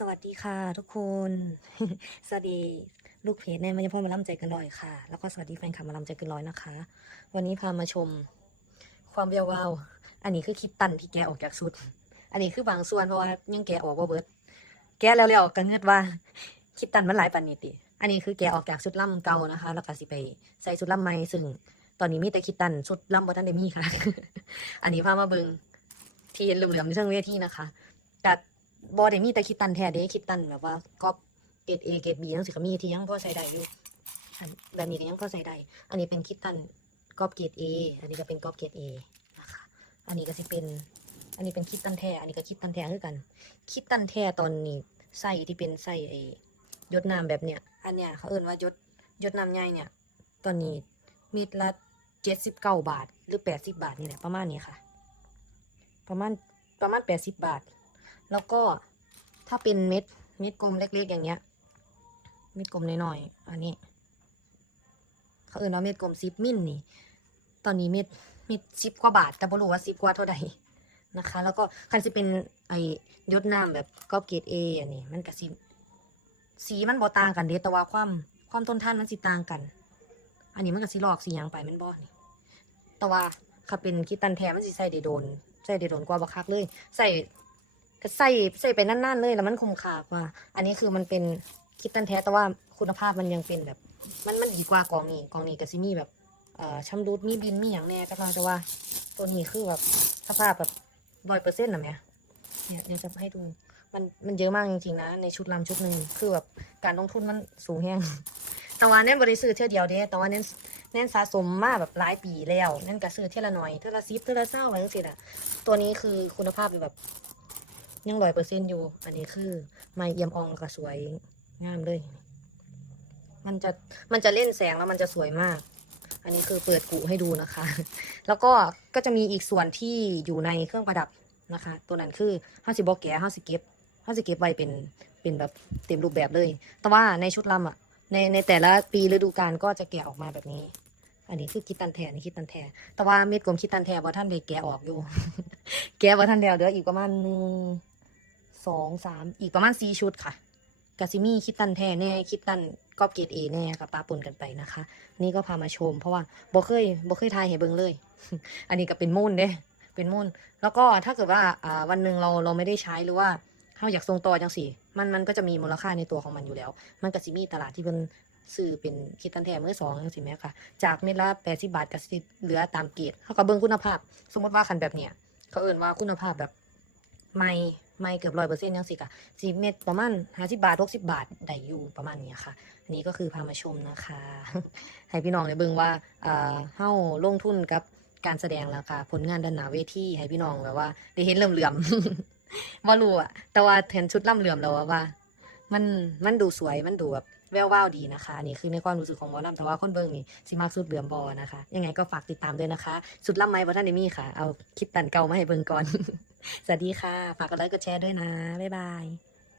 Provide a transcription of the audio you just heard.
สวัสดีค่ะทุกคน สวัสดีลูกเพจในมันยพ่อมาล่ำใจกันลอยค่ะ แล้วก็สวัสดีแฟนคลับมาล่ำใจกันลอยนะคะ วันนี้พามาชม ความเวียววาว อันนี้คือคิดตันที่แกออกจากชุด อันนี้คือบางส่วนเพราะว่ายังแกออกว่าเบิร์ดแกะแล้วๆก็เงือดว่า คิดตันมันหลายปันนิติ อันนี้คือแกออกจากชุดล่ำเก่านะคะ แล้วก็สิไปใส่ชุดล่ำใหม่ซึ่ง ตอนนี้มีแต่คิดตันชุดล่ำบัตันเดมี่ค่ะ อันนี้พามาเบิงที่เห็นเหลือมๆในเชิงเวทีนะคะแต่ บอได้มีแต่คิดตันแท้เด้คิดตันแบบว่าก็เกรดเอเกรดบีทั้งสิก็มีที่ยังพอใส่ได้อยู่แบบนี้ก็ยังพอใส่ได้อันนี้เป็นคิดตันกอบเกรดเออันนี้ก็เป็นกอบเกรดเอนะคะอันนี้ก็สิเป็น อันนี้เป็นคิดตันแท้อันนี้ก็คิดตันแท้คือกัน คิดตันแท้ตอนนี้ใส่ที่เป็นใส่ไอ้ยศน้ำแบบเนี้ยอันเนี้ยเขาเอ่นว่ายศยศน้ำใหญ่เนี่ย ตอนนี้มีดละเจ็ดสิบเก้าบาท หรือแปดสิบาทนี่แหละประมาณนี้ค่ะ ประมาณประมาณแปดสิบบาท แล้วก็ถ้าเป็นเม็ดเม็ดกลมเล็ก ๆ อย่างเงี้ย เม็ดกลมน้อยๆอันนี้เขาเอ่นว่าเม็ดกลมซิปมิลนี่ ตอนนี้เม็ดเม็ดสิบกว่าบาท แต่ไม่รู้ว่าสิบกว่าเท่าใดนะคะ แล้วก็คันจะเป็นไอยดน้ำแบบกอบเกรดเออันนี้ มันกับสีสีมันบ่ต่างกันเด้แต่ว่าความความต้นท่านมันสิต่างกัน อันนี้มันก็สิลอกสีหยังไปมันบ่นี่แต่ว่าถ้าเป็นคิดตันแท้มันสิใส่ได้โดนใส่ได้โดนกว่าบักคักเลยใส่ ใส่ใส่ไปนานๆเลยแล้วมันคมขากว่า อันนี้คือมันเป็นคิดตันแท้แต่ว่าคุณภาพมันยังเป็นแบบ มันมันดีกว่ากองนี้กองนี้ก็สิมี่แบบเอ่อชำรุดมีบินมีอย่างแน่แต่ว่าแต่ว่า ตัวนี้คือแบบสภาพแบบร้อยเปอร์เซ็นต์นะแม่เนี่ยเดี๋ยวจะให้ดูมันมันเยอะมากจริงๆนะ ในชุดลำชุดหนึ่งคือแบบการลงทุนมันสูงแห้งแต่ว่าเน้นบริสุทธิ์เที่ยวเดียวเด้แต่ว่าเน้นเน้นสะสมมาแบบหลายปีแล้วเน้นกระซื้อเท่าละหน่อยเท่าละซิปเท่าละเศร้าอะไรก็สิอะตัวนี้คือคุณภาพแบบ ยังร้อยเปอร์เซ็นต์อยู่ อันนี้คือ ไม้เอี่ยมอองก็สวยงามเลย มันจะมันจะเล่นแสงแล้วมันจะสวยมาก อันนี้คือเปิดกูให้ดูนะคะ แล้วก็ก็จะมีอีกส่วนที่อยู่ในเครื่องประดับนะคะ ตัวนั้นคือห้าสิบอกแกห้าสิเก็บห้าสิเก็บไว้เป็นเป็นแบบเต็มรูปแบบเลย แต่ว่าในชุดลำอะในในแต่ละปีฤดูกาลก็จะแกะออกมาแบบนี้ อันนี้คือคิดตันแทนนี่คิดตันแทนแต่ว่าเม็ดกลมคิดตันแทนว่าท่านได้แกะออกอยู่ แกะว่าท่านเดียวเหลืออีกประมาณ สองสามอีกประมาณสี่ชุดค่ะกาซิมี่คิดตันแทนแน่คิดตันกอบเกตเอแน่กับปาปนกันไปนะคะ นี่ก็พามาชม เพราะว่าบ่เคยบ่เคยทายให้เบิ่งเลย อันนี้ก็เป็นมุ่นเด้ เป็นมุ่นแล้วก็ถ้าเกิดว่าอ่าวันหนึ่งเราเราไม่ได้ใช้หรือว่าเราอยากส่งต่อจังสิมันมันก็จะมีมูลค่าในตัวของมันอยู่แล้ว มันก็สิมีตลาดที่เป็นซื้อเป็นคิดตันแทนมือสองจังสิแม่ค่ะ จากเม็ดละแปดสิบาทก็สิเหลือตามเกรดเขาก็เบิ่งคุณภาพ สมมติว่าคันแบบเนี้ยเขาเอ่นว่าคุณภาพแบบไม่ ไม่เกือบร้อยเปอร์เซ็นต์ยังสิคะสีเม็ดประมาณห้าสิบาทหกสิบาทได้อยู่ประมาณนี้ค่ะ อันนี้ก็คือพามาชมนะคะ ให้พี่น้องได้เบิ่งว่าเอ่อเฮาลงทุนกับการแสดงแล้วค่ะ ผลงานด้านหนาเวทีให้พี่น้องแบบว่าได้เห็นเหลื่อมๆบ่รู้อะแต่ว่าเห็นชุดล่ำเหลื่อมแล้วว่า มันมันดูสวยมันดูแบบแวววาวดีนะคะนี่คือในความรู้สึกของหมอลำแต่ว่าคนเบิ่งนี่สิมากสุดเหลื่อมบอนะคะ ยังไงก็ฝากติดตามด้วยนะคะ สุดล่ำไหมบอท่านเดมี่ค่ะ เอาคลิปตันเก่ามาให้เบิ่งก่อน สวัสดีค่ะ ฝากกดไลค์กดแชร์ด้วยนะ บ๊ายบาย